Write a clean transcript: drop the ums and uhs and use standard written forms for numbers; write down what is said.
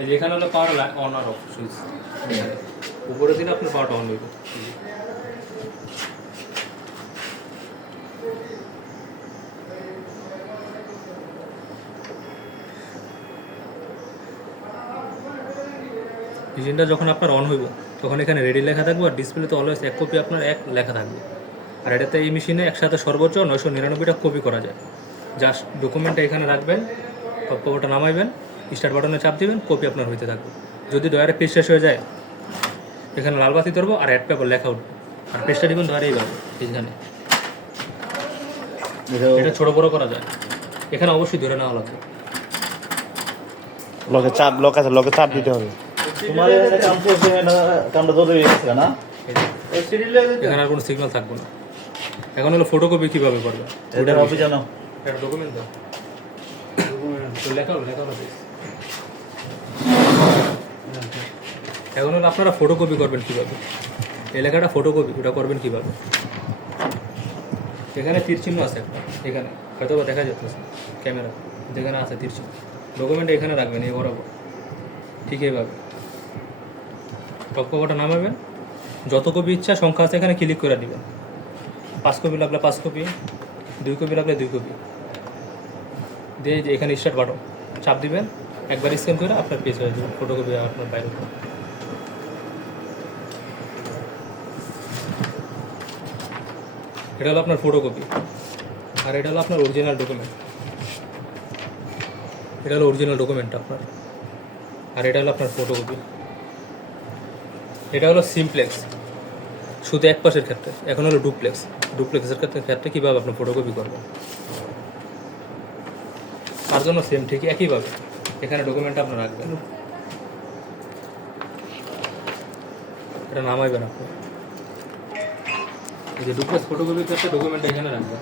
এই যে এখানে হলো পাওয়ার অন আর অফ সুইচ, উপরে দিলে আপনার পাওয়ারটা অন হইবে। মেশিনটা যখন আপনার অন হইব তখন এখানে রেডি লেখা থাকবে, আর ডিসপ্লেতে অলওয়েজ এক কপি আপনার এক লেখা থাকবে। আর এটাতে এই মেশিনে একসাথে সর্বোচ্চ 999টা কপি করা যায়। জাস্ট ডকুমেন্টটা এখানে রাখবেন, কভারটা নামাইবেন, স্টার্ট বাটনে চাপ দিবেন, কপি আপনার হইতে থাকবে। যদি দয়ারে পেজ শেষ হয়ে যায় এখানে লাল বাতি ধরবো আর অ্যাড পেপার লেখা উঠবে, আর পেজটা দিবেন ধরে এইভাবে এইখানে। এটা ছোট বড় করা যায়, এখানে অবশ্যই ধরে নেওয়া লাগবে। লকে চাপ দিতে হবে। তোমার কামটা ধরে গেছে না, এখানে আর কোনো সিগন্যাল থাকবে না। এখন হলো ফটোকপি কীভাবে করবে, এটা অফিস জানো একটা ডকুমেন্ট দাও, লেখা হলো এখন হলো আপনারা ফটোকপি করবেন কীভাবে, এই লেখাটা ফটোকপি ওটা করবেন কীভাবে। এখানে তীর চিহ্ন আছে একটা, এখানে হয়তো বা দেখা যাচ্ছে ক্যামেরা, যেখানে আছে তীর চিহ্ন, ডকুমেন্টটা এখানে রাখবেন এই বরাবর, ঠিক এইভাবে। টপ কভারটা নামাবেন, যত কপি ইচ্ছা সংখ্যা আছে এখানে ক্লিক করে দিবেন। 5 কপি লাগলে 5 কপি, 2 কপি লাগলে 2 কপি দিয়ে যে এখানে স্টার্ট বাটন চাপ দিবেন, একবার স্ক্যান করে আপনার পেজ হয়ে যাবে, ফটোকপি আপনার বাইরে। এটা হলো আপনার ফটোকপি, আর এটা হলো আপনার অরিজিনাল ডকুমেন্ট। এটা হলো অরিজিনাল ডকুমেন্ট আপনার, আর এটা হলো আপনার ফটোকপি। এটা হলো সিমপ্লেক্স শুধু এক পাশের ক্ষেত্রে, এখন হলো ডুপ্লেক্সের ক্ষেত্রে কীভাবে আপনি ফটোকপি করবেন তার জন্য সেম ঠিক একইভাবে এখানে ডকুমেন্টটা আপনার রাখবেন, এটা নামাইবেন আপনি। এই যে ডুপ্লেক্স ফটোকপির ক্ষেত্রে ডকুমেন্টটা এখানে রাখবেন।